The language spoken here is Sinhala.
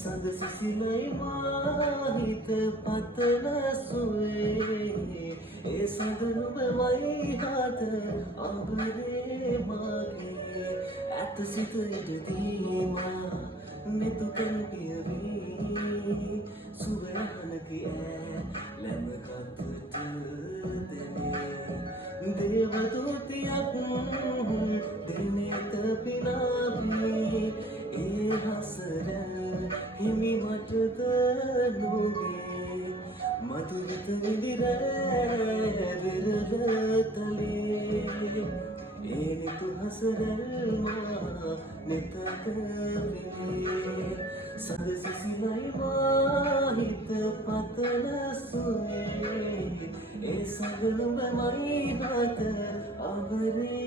සඳ සිසිලයි මාහිත පතන සුවේ ඒ සඳ නුඹවයි හත අඹරේ මාගේ ඇත සිත ඉදදීමා මෙතුකන් පියවී සුවරහනකි ඈ ලැබගත්වට දෙනේ දේවදූතියක් දෙනෙත පිනාවී ඒ හසරැල් හිමි මටද නොගේ මధుරිත විඳිරෑ තලේ ඒ නිතු හසරැල් මා නෙතක විනේ සඳ සිසිලයි මාහිත පතන සුවේ ඒ සඳ නුඹමයි හත අඹරේ